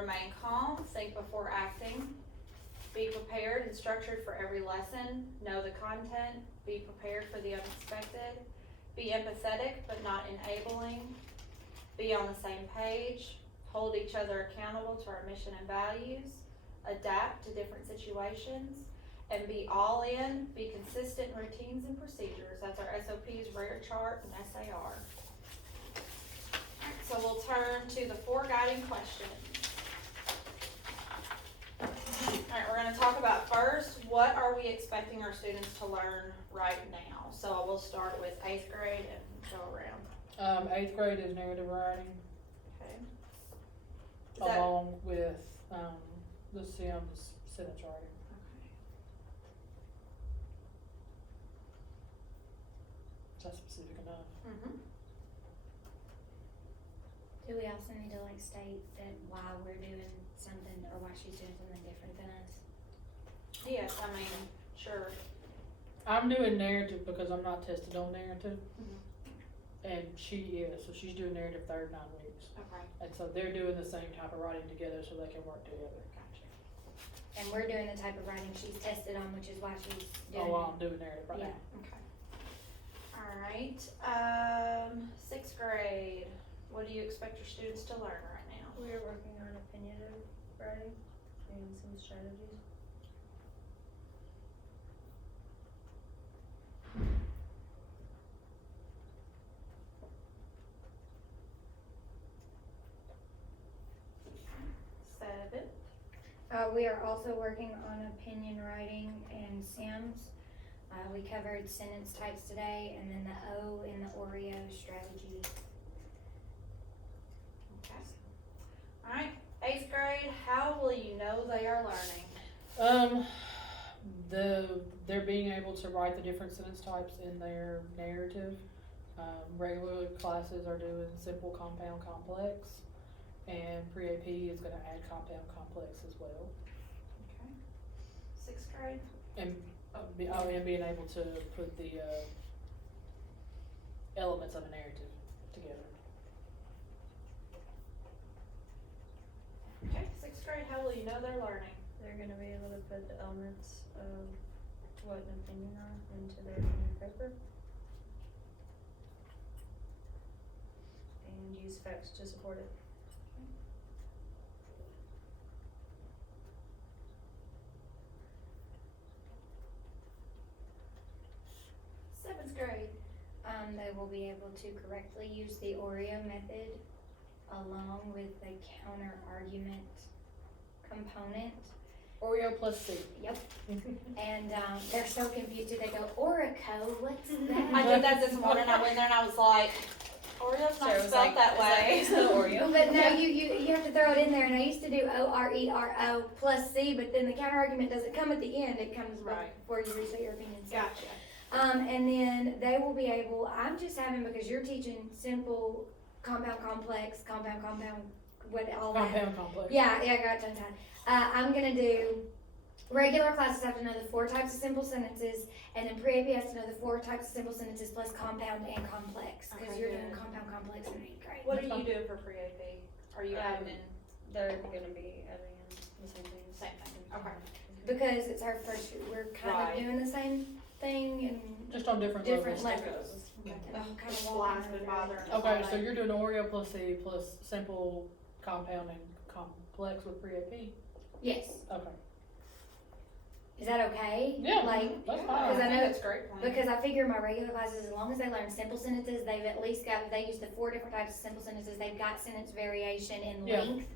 remain calm, think before acting, be prepared and structured for every lesson, know the content, be prepared for the unexpected, be empathetic but not enabling, be on the same page, hold each other accountable to our mission and values, adapt to different situations, and be all in, be consistent in routines and procedures. That's our SOPs, rare chart, and SAR. So we'll turn to the 4 guiding questions. Alright, we're going to talk about first, what are we expecting our students to learn right now? So we'll start with 8th grade and go around. 8th grade is narrative writing, Okay. Is that, along with the Sims sentence writing. Is that specific enough? Mm-hmm. Do we also need to state that why we're doing something or why she's doing something different than us? Yes, I mean, sure. I'm doing narrative because I'm not tested on narrative, Mhm. and she is, so she's doing narrative 3rd 9 weeks. Okay, And so they're doing the same type of writing together so they can work together. gotcha. And we're doing the type of writing she's tested on, which is why she's doing Oh, well, it. I'm doing narrative right Yeah. now. Okay. Alright, 6th grade, what do you expect your students to learn right now? We are working on opinionative writing and some strategies. Seven. We are also working on opinion writing and Sims. We covered sentence types today, and then the O in the Oreo strategy. Okay. Alright, 8th grade, how will you know they are learning? They're being able to write the different sentence types in their narrative. Regular classes are doing simple, compound, complex, and pre-AP is gonna add compound, complex as well. Okay. 6th grade? And being able to put the elements of a narrative together. Okay, 6th grade, how will you know they're learning? They're gonna be able to put the elements of what an opinion are into their opinion paper. And use facts to support it. 7th grade? They will be able to correctly use the Oreo method along with the counter argument component. Oreo plus C. Yep. And they're so confused. They go, Orico, what's that? I did that this morning, I went there and I was like, Oreo's not Sarah was spelled like, that way. Is that Oreo? But no, you have to throw it in there, and I used to do ORERO plus C, but then the counter argument doesn't come at the end, it comes Right. before you restate your opinion. So, Gotcha. and then they will be able, I'm just having, because you're teaching simple, compound, complex, compound, what, all that. Compound, complex. Yeah, I got tongue-tied. I'm gonna do, regular classes have to know the 4 types of simple sentences, and then pre-AP has to know the 4 types of simple sentences plus compound and complex, because Okay, you're good. doing compound, complex in 8th grade. What are you doing for pre-AP? Are you adding in They're gonna be adding in the same things. same thing? Okay. Because it's our first year, we're kind Right. of doing the same thing and Just on different different levels. levels. Okay. And I'm kind This of line's walking been over bothering it. us. Okay, so you're doing Oreo plus C plus simple, compound, and complex with pre-AP? Yes. Okay. Is that okay? Yeah, Like, that's Yeah, fine. Because I think know- it's a great plan. because I figure my regular classes, as long as they learn simple sentences, they've at least got, if they use the 4 different types of simple sentences, they've got sentence variation in Yeah. length.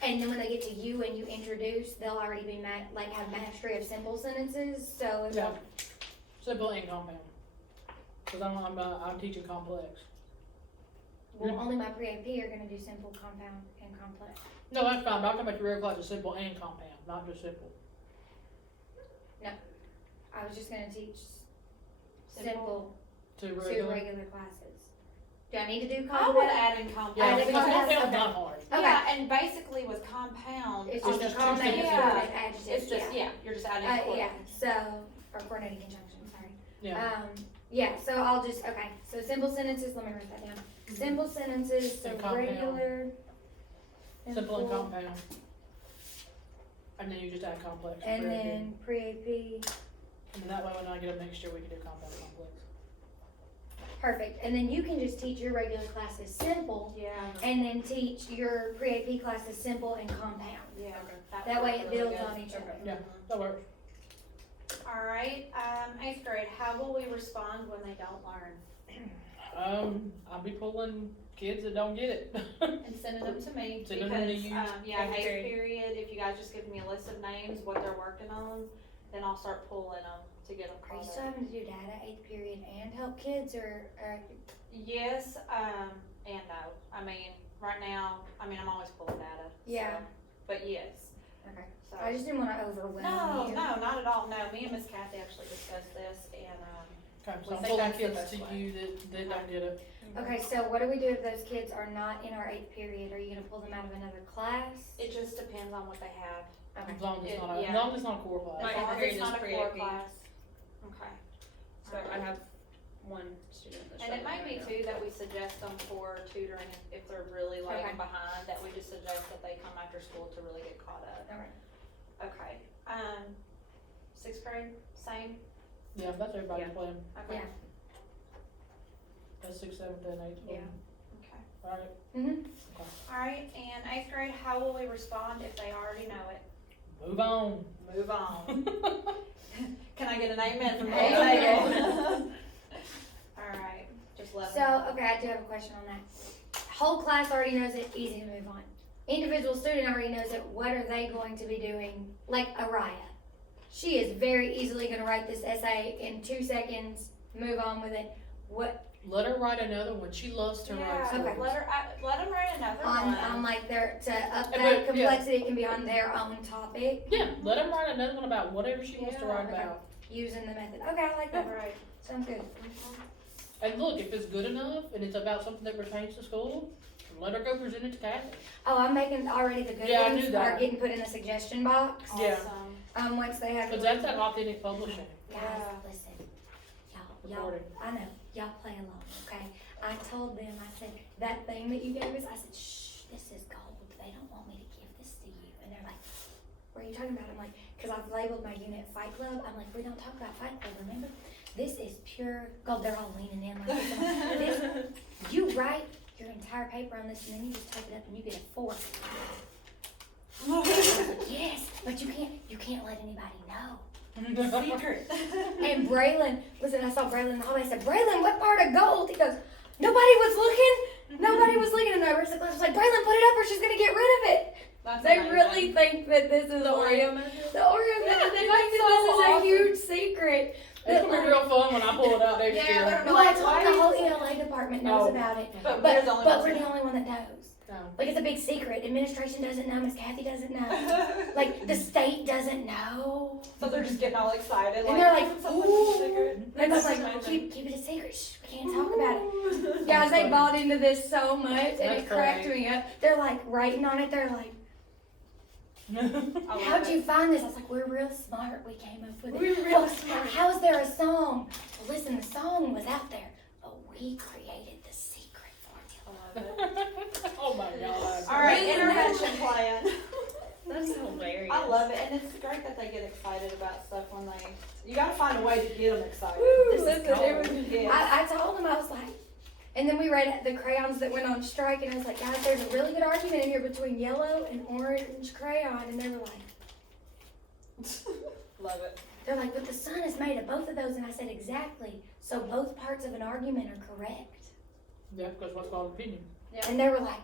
And then when they get to you and you introduce, they'll already be have mastery of simple sentences, so it Yeah. won't. Simple and compound. Cause I'm teaching complex. Well, only my pre-AP are gonna do simple, compound, and complex. No, that's fine, but I'm talking about your regular class is simple and compound, not just simple. I was just gonna teach Simple. simple Two to regular. regular classes. Do I need to do I compound? would add in compound. Yeah, Add in because compound, compound's okay. not hard. Okay. Yeah, and basically with compound, It's on just the a two compound, sentences. yeah, adjective, it's just, yeah, you're just adding yeah, coordinates. so, or coordinating conjunction, sorry. Yeah. Yeah, so I'll just, okay, so simple sentences, let me write that down. Simple sentences, so And compound. regular, Simple and compound. And then you just add complex. And pre-AP. then pre-AP, And then that way when I get a mixture, we can do compound complex. perfect. And then you can just teach your regular classes simple, Yeah, and then teach your pre-AP classes simple and compound. yeah. Okay. That way it would work really builds good. on each other. Yeah, that works. Alright, 8th grade, how will we respond when they don't learn? I'll be pulling kids that don't get it. And sending them to me, Send them to because, you. yeah, 8th 8th grade. period, if you guys just give me a list of names, what they're working on, then I'll start pulling them to get them Are you caught still up. having to do data 8th period and help kids, or Yes, and no. I mean, right now, I'm always pulling data. Yeah. So, but yes. Okay. So. I just didn't wanna overwhelm No, you. no, not at all. No, me and Miss Kathy actually discussed this, and Okay, We so I'm think pulling that's the kids best to way. you that don't get it. Okay, so what do we do if those kids are not in our 8th period? Are you gonna pull them out of another class? it just depends on what they have. Okay. As long as it's not Yeah. as long as it's not a core class. My As long 8th as period it's is not a core pre-AP. class. Okay. So I have one student that's And it might struggling be right now. too that we suggest them for tutoring if they're really lagging Okay. behind, that we just suggest that they come after school to really get caught up. Alright. Okay, 6th grade, same, Yeah, that's everybody's Yeah. plan. okay, Yeah. That's 6th, 7th, and 8th. Yeah. okay. Alright. Mm-hmm. Alright, and 8th grade, how will we respond if they already know it? Move on. Move on. Can I get an amen from the Amen. table? Alright, just let them. So, okay, I do have a question on that. Whole class already knows it, easy to move on. Individual student already knows it, what are they going to be doing? Like Araya. She is very easily gonna write this essay in 2 seconds, move on with it. What, Let her write another one. She loves to write. Yeah, stuff. Okay. let them write another on one. like their, to up But, that yeah. complexity, it can be on their own topic, Yeah, let her write another one about whatever she wants to Yeah, write okay. about. using the method. Okay, I like that. Right. Sounds good. And look, if it's good enough and it's about something that pertains to school, let her go present it to Kathy. Oh, I'm making already the good Yeah, I ones knew are that. getting put in the suggestion box. Yeah. Awesome. Once they have. Cause that's that authentic publishing. Guys, Yeah. listen, y'all, Recording. I know, y'all play along, okay? I told them, I said, that thing that you gave us, I said, shh, this is gold, they don't want me to give this to you, and they're like, what are you talking about? I'm like, cause I've labeled my unit Fight Club, I'm like, we don't talk about Fight Club, remember? This is pure gold, they're all leaning in like this, I'm like, this, you write your entire paper on this, and then you just type it up and you get a 4. I was like, yes, but you can't let anybody know. Secret. And Braylon, listen, I saw Braylon in the hallway. I said, Braylon, what part of gold? He goes, nobody was looking. Nobody was looking. And the rest of the class was like, Braylon, put it up or she's going to get rid of it. That's They amazing. really think that this is The Oreo method? The Oreo method. They think that this is a huge secret. It's gonna be real fun when I pull it out next Yeah, year. they're No, I like, told why the whole is- ELA department knows Oh. about it. But But, we're the only but ones we're that the know. only one that knows. No. Like, it's a big secret. Administration doesn't know. Miss Kathy doesn't know. Like, the state doesn't know. So they're just getting all excited. And they're like, something's ooh. secret. And I'm That's like, amazing. keep it a secret. Shh, we can't talk about it. Guys, they bought into this so much, and That's it cracked great. me up. They're like writing on it. They're like, I love how'd it. you find this? I was like, we're real smart. We came up with it. We're real Well, smart. How is there a song? Well, listen, the song was out there, but we created the secret formula. I love it. Oh my god. All right, Really? intervention plan. That's hilarious. I love it, and it's great that they get excited about stuff when they. You gotta find a way to get them excited. Woo, This is listen, it gold. was- Yes. I told them, I was like, and then we read the crayons that went on strike, and I was like, guys, there's a really good argument in here between yellow and orange crayon, and they were like, Love it. they're like, but the sun is made of both of those, and I said, exactly. So both parts of an argument are correct. Yeah, because what's called opinion. Yeah. And they were like,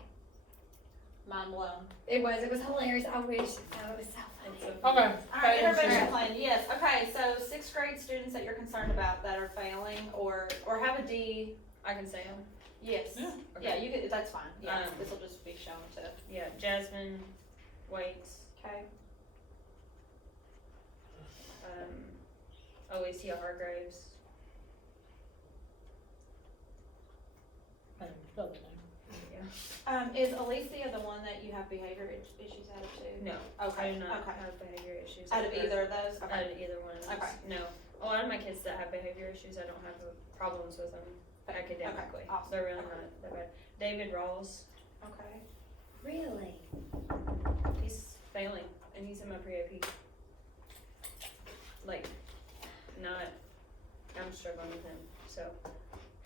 Mind blown. it was hilarious. I wish, oh, it was so funny. Okay. All right, Okay, intervention intervention. plan. Yes. Okay. So 6th grade students that you're concerned about that are failing or have a D. I can say them. Yes. Yeah. Yeah. You could. That's fine. Yeah. Um, This will just be shown to. Yeah, Jasmine Waits, Okay. Alicia Hargraves, I didn't spell that name. Is Alicia the one that you have behavior issues out of too? no, Okay. I do not Okay. have behavior issues. Out of with her. either of those. Out Okay. of either one of those. Okay. No, a lot of my kids that have behavior issues, I don't have problems with them academically. Okay, awesome. They're really Okay. not that bad. David Rawls, Okay. Really? He's failing, and he's in my pre-AP. Like, not, I'm struggling with him, so.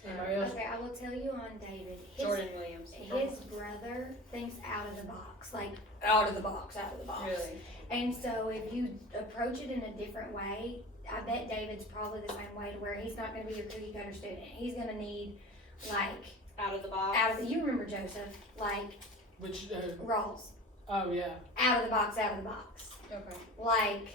Anybody else? Okay, I will tell you on David. Jordan Williams. His brother thinks out of the box, like out of the box. Really? And so if you approach it in a different way, I bet David's probably the same way to where he's not gonna be your cookie cutter student. He's gonna need like Out of the box. you remember Joseph, like Which, Rawls. oh yeah. Out of the box, out of the box. Okay. Like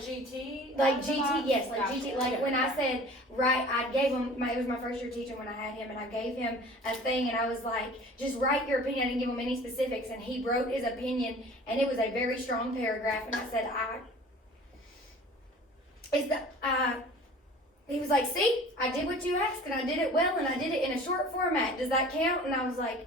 GT? Like out of the GT, box? yes, like Gotcha. GT, like when I said, right, I gave him, it was my first year teaching when I had him, and I gave him a thing, and I was like, just write your opinion. I didn't give him any specifics, and he wrote his opinion, and it was a very strong paragraph, and I said, he was like, see, I did what you asked, and I did it well, and I did it in a short format. Does that count? And I was like,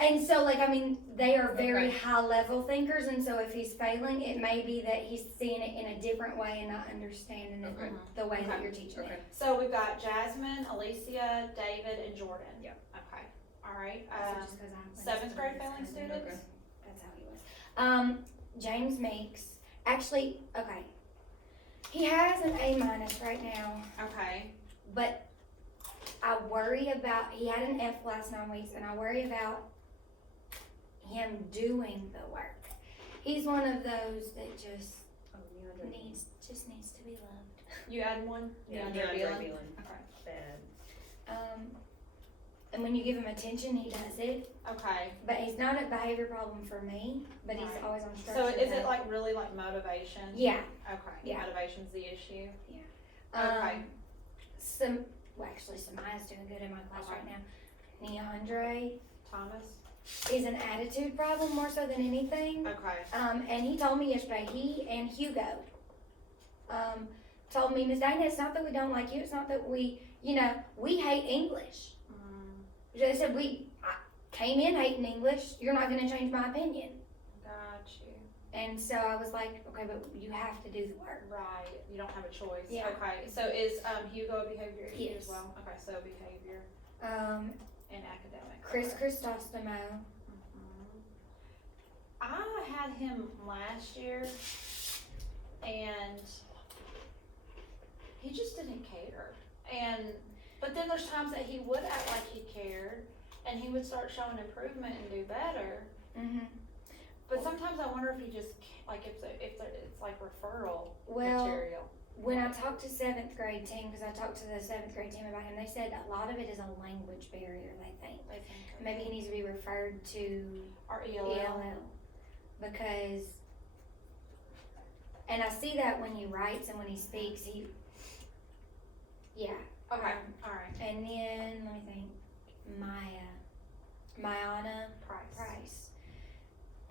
and so, like, I mean, they are very Okay. high level thinkers, and so if he's failing, it may be that he's seeing it in a different way and not understanding it Okay. the way that Okay. you're teaching Okay. it. So we've got Jasmine, Alicia, David, and Jordan. Yeah. Okay, alright, Also just 'cause I went to 7th grade school, failing so students? Okay. That's how he was. James Meeks, actually, okay, he has an A- right now, Okay, but I worry about, he had an F last 9 weeks, and I worry about him doing the work. He's one of those that just Oh, DeAndre. needs to be loved. you add one? Yeah, DeAndre DeAndre Beelan? Beelan. Okay, Bad. And when you give him attention, he does it, okay, but he's not a behavior problem for me, but he's Right. always on structure. so is it but- like really like motivation? Yeah, Okay, Yeah. motivation's the issue? um, Okay. actually, Samaya's doing good in my class Okay. right now. DeAndre Thomas? is an attitude problem more so than anything. Okay, And he told me yesterday, he and Hugo, told me, Miss Dana, it's not that we don't like you, it's not that we hate English. They said I came in hating English, you're not gonna change my opinion. got you, And so I was like, okay, but you have to do the work. right, you don't have a choice. Yeah. Okay, so is, Hugo a behavior issue Yes. as well? Okay, so behavior and academic. Chris Okay. Christostomo, Mhm. I had him last year, and he just didn't care. But then there's times that he would act like he cared, and he would start showing improvement and do better. But sometimes I wonder if he just like if it's like referral Well, material. when I talked to 7th grade team, because I talked to the 7th grade team about him, they said a lot of it is a language barrier, they think. They think Maybe he needs to be referred to or ELA. ELL, because, and I see that when he writes and when he speaks, Okay, all right. And then, let me think, Mayana Price.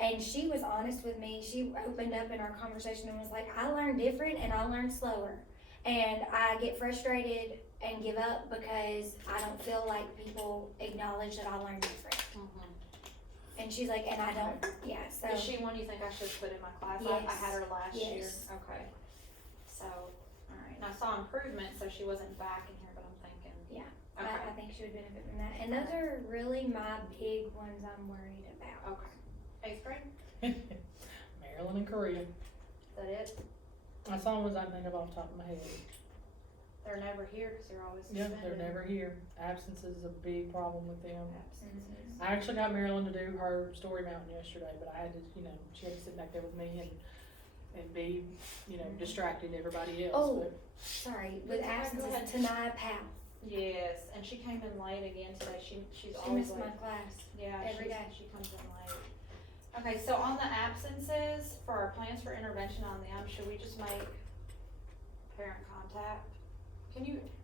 And she was honest with me. She opened up in our conversation and was like, I learn different and I learn slower. And I get frustrated and give up because I don't feel like people acknowledge that I learn different. And she's like, and I don't, so. Is she one you think I should put in my class? I Yes. had her last year. Yes. Okay. So, all right. And I saw improvement, so she wasn't back in here, but I'm thinking. Yeah. Okay. I think she would benefit from that. And those are really my big ones I'm worried about. Okay. 8th grade? Maryland and Korea. Is that it? That's the only ones I think of off the top of my head. They're never here because they're always Yeah, suspended. they're never here. Absences is a big problem with them. Absences. I actually got Marilyn to do her story mountain yesterday, but I had to, she had to sit back there with me and be, distracting everybody else. Oh, But sorry, with Go ahead. absences, Tanaya Powell. Yes, and she came in late again today. She's She always missed late. my class. Yeah, every day. She comes in late. Okay, so on the absences, for our plans for intervention on them, should we just make parent contact? Can you